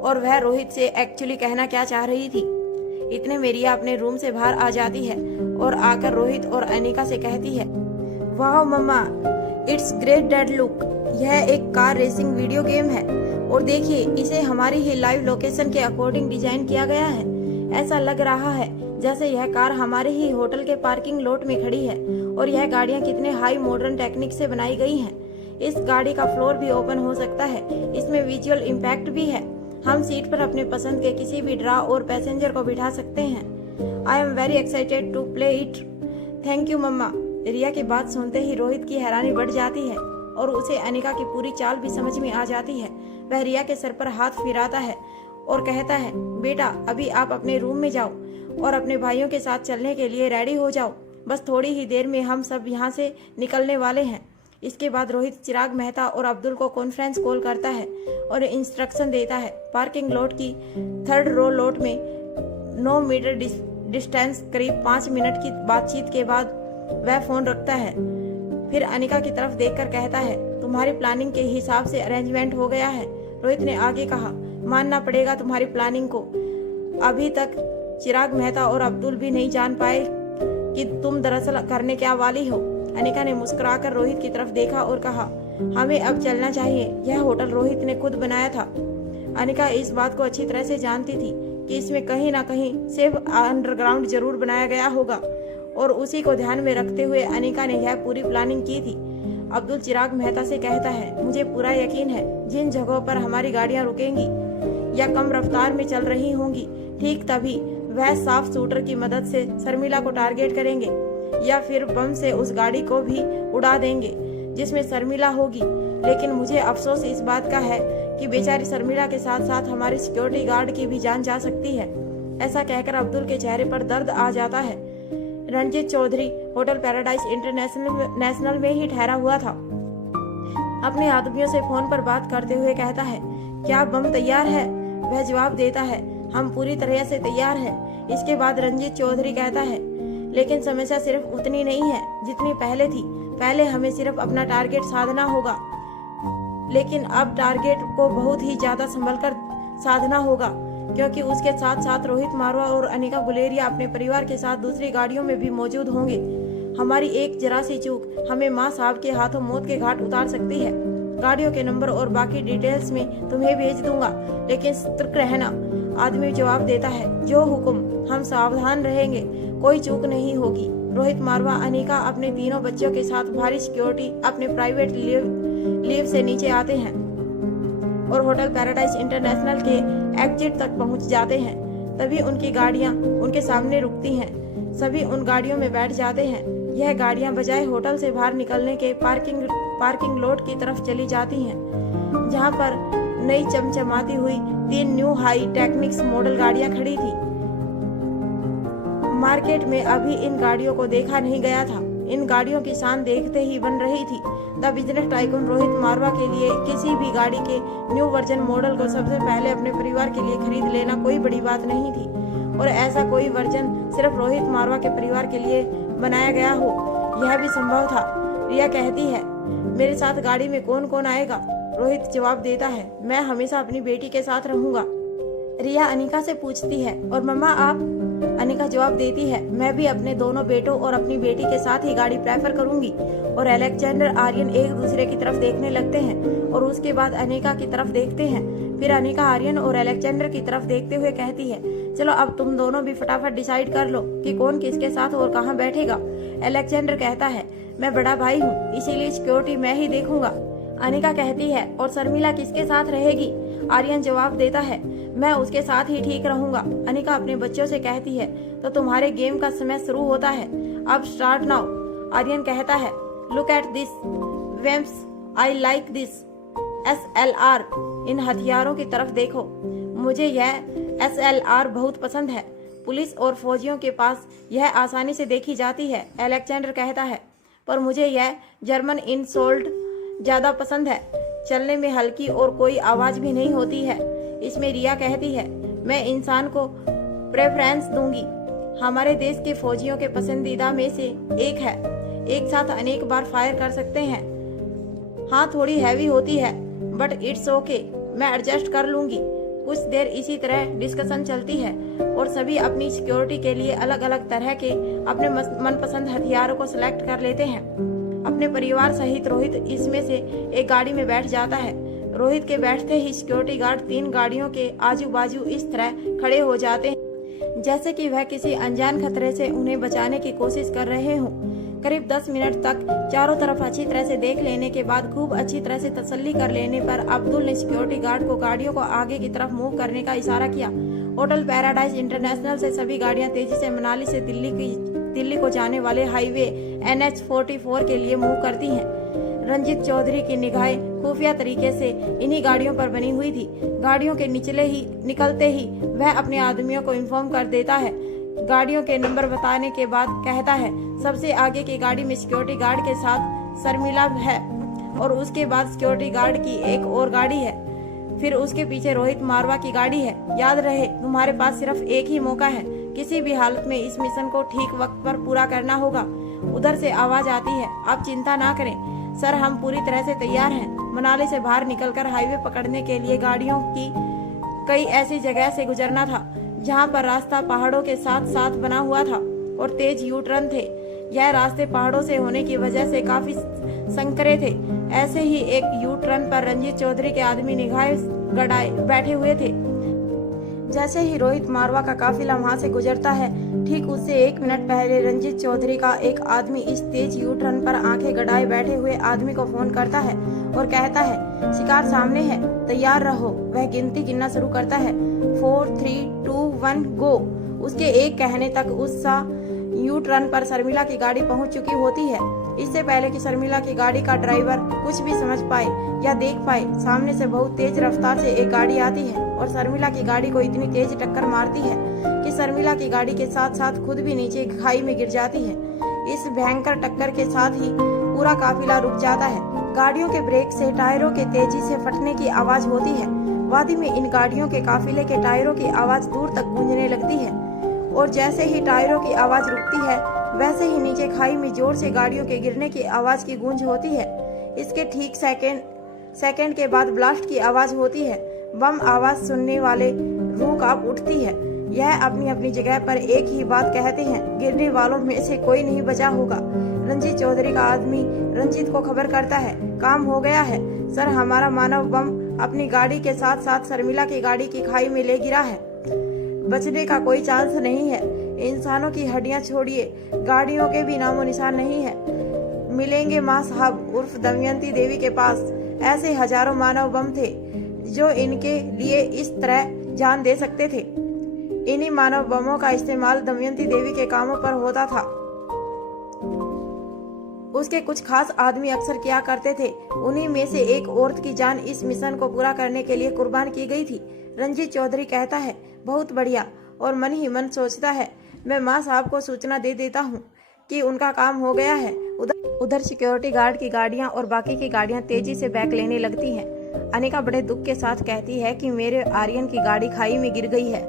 और वह रोहित से एक्चुअली कहना क्या चाह रही थी। इतने में रिया अपने रूम से बाहर आ जाती है और आकर रोहित और अनिका से कहती है, वाह मम्मा, इट्स ग्रेट डैड लुक। यह एक कार रेसिंग वीडियो गेम है और देखिए इसे हमारी ही लाइव लोकेशन के अकॉर्डिंग डिजाइन किया गया है। ऐसा लग रहा है जैसे यह कार हमारे ही होटल के पार्किंग लॉट में खड़ी है और यह गाड़ियां कितने हाई मॉडर्न टेक्निक से बनाई गई हैं। इस गाड़ी का फ्लोर भी ओपन हो सकता है, इसमें विजुअल इम्पैक्ट भी है। हम सीट पर अपने पसंद के किसी भी ड्रा और पैसेंजर को बिठा सकते हैं। I am very excited to play it. Thank you मम्मा। रिया की बात सुनते ही रोहित की हैरानी बढ़ जाती है और उसे अनिका की पूरी चाल भी समझ में आ जाती है। वह रिया के सर पर हाथ फिराता है और कहता है, बेटा अभी आप अपने रूम में जाओ और अपने भाइयों के साथ चलने के लिए रेडी हो जाओ। बस थोड़ी ही देर में हम सब यहाँ से निकलने वाले हैं। इसके बाद रोहित चिराग मेहता और अब्दुल को कॉन्फ्रेंस कॉल करता है और इंस्ट्रक्शन देता है। पार्किंग लॉट की 3rd रो लॉट में 9 मीटर डिस्टेंस करीब 5 मिनट की बातचीत के बाद वह फोन रखता है। फिर अनिका की तरफ देखकर कहता है, तुम्हारी प्लानिंग के हिसाब से अरेंजमेंट हो गया है। रोहित ने आगे कहा, मानना पड़ेगा तुम्हारी प्लानिंग को। अभी तक चिराग मेहता और अब्दुल भी नहीं जान पाए कि तुम दरअसल करने क्या वाली हो। अनिका ने मुस्कुराकर रोहित की तरफ देखा और कहा, हमें अब चलना चाहिए। यह होटल रोहित ने खुद बनाया था। अनिका इस बात को अच्छी तरह से जानती थी कि इसमें कहीं ना कहीं सेफ अंडरग्राउंड जरूर बनाया गया होगा और उसी को ध्यान में रखते हुए अनिका ने यह पूरी प्लानिंग की थी। अब्दुल चिराग मेहता से कहता है, मुझे पूरा यकीन है जिन जगहों पर हमारी गाड़ियां रुकेंगी या कम रफ्तार में चल रही होंगी, ठीक तभी वह साफ शूटर की मदद से शर्मिला को टारगेट करेंगे या फिर बम से उस गाड़ी को भी उड़ा देंगे जिसमें शर्मिला होगी। लेकिन मुझे अफसोस इस बात का है कि बेचारी शर्मिला के साथ साथ हमारी सिक्योरिटी गार्ड की भी जान जा सकती है। ऐसा कहकर अब्दुल के चेहरे पर दर्द आ जाता है। Ranjit Chaudhary hotel Paradise International में ही ठहरा हुआ था। अपने आदमियों से फोन पर बात करते हुए कहता है, क्या बम तैयार है? वह जवाब देता है, हम पूरी तरह से तैयार हैं। इसके बाद रंजीत चौधरी कहता है, लेकिन समस्या सिर्फ उतनी नहीं है जितनी पहले थी। पहले हमें सिर्फ अपना टारगेट साधना होगा, लेकिन अब टारगेट को बहुत ही ज्यादा संभल कर साधना होगा, क्योंकि उसके साथ साथ रोहित मारवा और अनिका गुलेरिया अपने परिवार के साथ दूसरी गाड़ियों में भी मौजूद होंगे। हमारी एक जरा सी चूक हमें माँ साहब के हाथों मौत के घाट उतार सकती है। गाड़ियों के नंबर और बाकी डिटेल्स में तुम्हें भेज दूंगा, लेकिन सतर्क रहना। आदमी जवाब देता है, जो हुक्म। हम सावधान रहेंगे, कोई चूक नहीं होगी। रोहित मारवा अनिका अपने तीनों बच्चों के साथ भारी सिक्योरिटी अपने प्राइवेट लीव से नीचे आते हैं और होटल पैराडाइज इंटरनेशनल के एग्जिट तक पहुंच जाते हैं। तभी उनकी गाड़ियां उनके सामने रुकती हैं। सभी उन गाड़ियों में बैठ जाते हैं। यह गाड़ियां बजाय होटल से बाहर निकलने के पार्किंग लॉट की तरफ चली जाती हैं, जहां पर नई चमचमाती हुई 3 न्यू हाई टेक्निक्स मॉडल गाड़ियां खड़ी थी। मार्केट में अभी इन गाड़ियों को देखा नहीं गया था। इन गाड़ियों की शान देखते ही बन रही थी। द बिजनेस टाइकून रोहित मारवा के लिए किसी भी गाड़ी के न्यू वर्जन मॉडल को सबसे पहले अपने परिवार के लिए खरीद लेना कोई बड़ी बात नहीं थी, और ऐसा कोई वर्जन सिर्फ रोहित मारवा के परिवार के लिए बनाया गया हो, यह भी संभव था। रिया कहती है, मेरे साथ गाड़ी में कौन कौन आएगा? रोहित जवाब देता है, मैं हमेशा अपनी बेटी के साथ रहूंगा। रिया अनिका से पूछती है, और मम्मा आप? अनिका जवाब देती है, मैं भी अपने दोनों बेटों और अपनी बेटी के साथ ही गाड़ी प्रेफर करूंगी। और अलेक्जेंडर आर्यन एक दूसरे की तरफ देखने लगते हैं और उसके बाद अनिका की तरफ देखते हैं। फिर अनिका आर्यन और अलेक्जेंडर की तरफ देखते हुए कहती है, चलो अब तुम दोनों भी फटाफट डिसाइड कर लो कि कौन किसके साथ और कहाँ बैठेगा। अलेक्जेंडर कहता है, मैं बड़ा भाई हूँ, इसीलिए सिक्योरिटी मैं ही देखूंगा। अनिका कहती है, और शर्मिला किसके साथ रहेगी? आर्यन जवाब देता है, मैं उसके साथ ही ठीक रहूंगा। अनिका अपने बच्चों से कहती है, तो तुम्हारे गेम का समय शुरू होता है, अब स्टार्ट नाउ। आर्यन कहता है, look at this weapons, I like this SLR। इन हथियारों की तरफ देखो, मुझे यह SLR बहुत पसंद है। पुलिस और फौजियों के पास यह आसानी से देखी जाती है। अलेक्जेंडर कहता है, पर मुझे यह जर्मन इनसोल्ट ज्यादा पसंद है। चलने में हल्की और कोई आवाज भी नहीं होती है। इसमें रिया कहती है, मैं इंसान को प्रेफरेंस दूंगी। हमारे देश के फौजियों के पसंदीदा में से एक है। एक साथ अनेक बार फायर कर सकते हैं। हाँ, थोड़ी हैवी होती है, बट इट्स ओके, मैं एडजस्ट कर लूंगी। कुछ देर इसी तरह डिस्कशन चलती है और सभी अपनी सिक्योरिटी के लिए अलग अलग तरह के अपने मनपसंद हथियारों को सिलेक्ट कर लेते हैं। अपने परिवार सहित रोहित इसमें से एक गाड़ी में बैठ जाता है। रोहित के बैठते ही सिक्योरिटी गार्ड 3 गाड़ियों के आजू बाजू इस तरह खड़े हो जाते हैं जैसे कि वह किसी अनजान खतरे से उन्हें बचाने की कोशिश कर रहे हों। करीब 10 मिनट तक चारों तरफ अच्छी तरह से देख लेने के बाद खूब अच्छी तरह से तसल्ली कर लेने पर अब्दुल ने सिक्योरिटी गार्ड को गाड़ियों को आगे की तरफ मूव करने का इशारा किया। होटल पैराडाइज इंटरनेशनल से सभी गाड़ियां तेजी से मनाली से दिल्ली को जाने वाले हाईवे NH44 के लिए मूव करती हैं। रंजीत चौधरी की निगाहें खुफिया तरीके से इन्हीं गाड़ियों पर बनी हुई थी। गाड़ियों के निकलते ही वह अपने आदमियों को इन्फॉर्म कर देता है। गाड़ियों के नंबर बताने के बाद कहता है, सबसे आगे की गाड़ी में सिक्योरिटी गार्ड के साथ शर्मिला है और उसके बाद सिक्योरिटी गार्ड की एक और गाड़ी है, फिर उसके पीछे रोहित मारवा की गाड़ी है। याद रहे, तुम्हारे पास सिर्फ एक ही मौका है, किसी भी हालत में इस मिशन को ठीक वक्त पर पूरा करना होगा। उधर से आवाज आती है, आप चिंता ना करें सर, हम पूरी तरह से तैयार हैं। मनाली से बाहर निकलकर हाईवे पकड़ने के लिए गाड़ियों की कई ऐसी जगह से गुजरना था जहां पर रास्ता पहाड़ों के साथ साथ बना हुआ था और तेज यू टर्न थे। यह रास्ते पहाड़ों से होने की वजह से काफी संकरे थे। ऐसे ही एक यू टर्न पर रंजीत चौधरी के आदमी निगाहें गड़ाए बैठे हुए थे। जैसे ही रोहित मारवा का काफिला वहां से गुजरता है, ठीक उससे 1 मिनट पहले रंजीत चौधरी का एक आदमी इस तेज यू टर्न पर आंखें गड़ाए बैठे हुए आदमी को फोन करता है और कहता है, शिकार सामने है, तैयार रहो। वह गिनती गिनना शुरू करता है, 4 3 2 1 गो। उसके एक कहने तक उस यू टर्न पर शर्मिला की गाड़ी पहुंच चुकी होती है। इससे पहले कि शर्मिला की गाड़ी का ड्राइवर कुछ भी समझ पाए या देख पाए, सामने से बहुत तेज रफ्तार से एक गाड़ी आती है और शर्मिला की गाड़ी को इतनी तेज टक्कर मारती है कि शर्मिला की गाड़ी के साथ साथ खुद भी नीचे खाई में गिर जाती है। इस भयंकर टक्कर के साथ ही पूरा काफिला रुक जाता है। गाड़ियों के ब्रेक से टायरों के तेजी से फटने की आवाज होती है। वादी में इन गाड़ियों के काफिले के टायरों की आवाज दूर तक गूंजने लगती है और जैसे ही टायरों की आवाज रुकती है वैसे ही नीचे खाई में जोर से गाड़ियों के गिरने की आवाज की गूंज होती है। इसके ठीक सेकंड के बाद ब्लास्ट की आवाज होती है। बम आवाज सुनने वाले रूह कांप उठती है। यह अपनी अपनी जगह पर एक ही बात कहते हैं, गिरने वालों में से कोई नहीं बचा होगा। रंजीत चौधरी का आदमी रंजीत को खबर करता है, काम हो गया है सर, हमारा मानव बम अपनी गाड़ी के साथ साथ शर्मिला की गाड़ी की खाई में ले गिरा है। बचने का कोई चांस नहीं है। इंसानों की हड्डियां छोड़िए, गाड़ियों के भी नामो निशान नहीं है। मिलेंगे माँ साहब उर्फ दमयंती देवी के पास। ऐसे हजारों मानव बम थे जो इनके लिए इस तरह जान दे सकते थे। इन्हीं मानव बमों का इस्तेमाल दमयंती देवी के कामों पर होता था। उसके कुछ खास आदमी अक्सर किया करते थे। उन्हीं में से एक औरत की जान इस मिशन को पूरा करने के लिए कुर्बान की गई थी। रंजीत चौधरी कहता है, बहुत बढ़िया, और मन ही मन सोचता है, मैं माँ साहब को सूचना दे देता हूँ कि उनका काम हो गया है। उधर सिक्योरिटी गार्ड की गाड़ियाँ और बाकी की गाड़ियाँ तेजी से बैक लेने लगती हैं। अनिका बड़े दुख के साथ कहती है कि मेरे आर्यन की गाड़ी खाई में गिर गई है।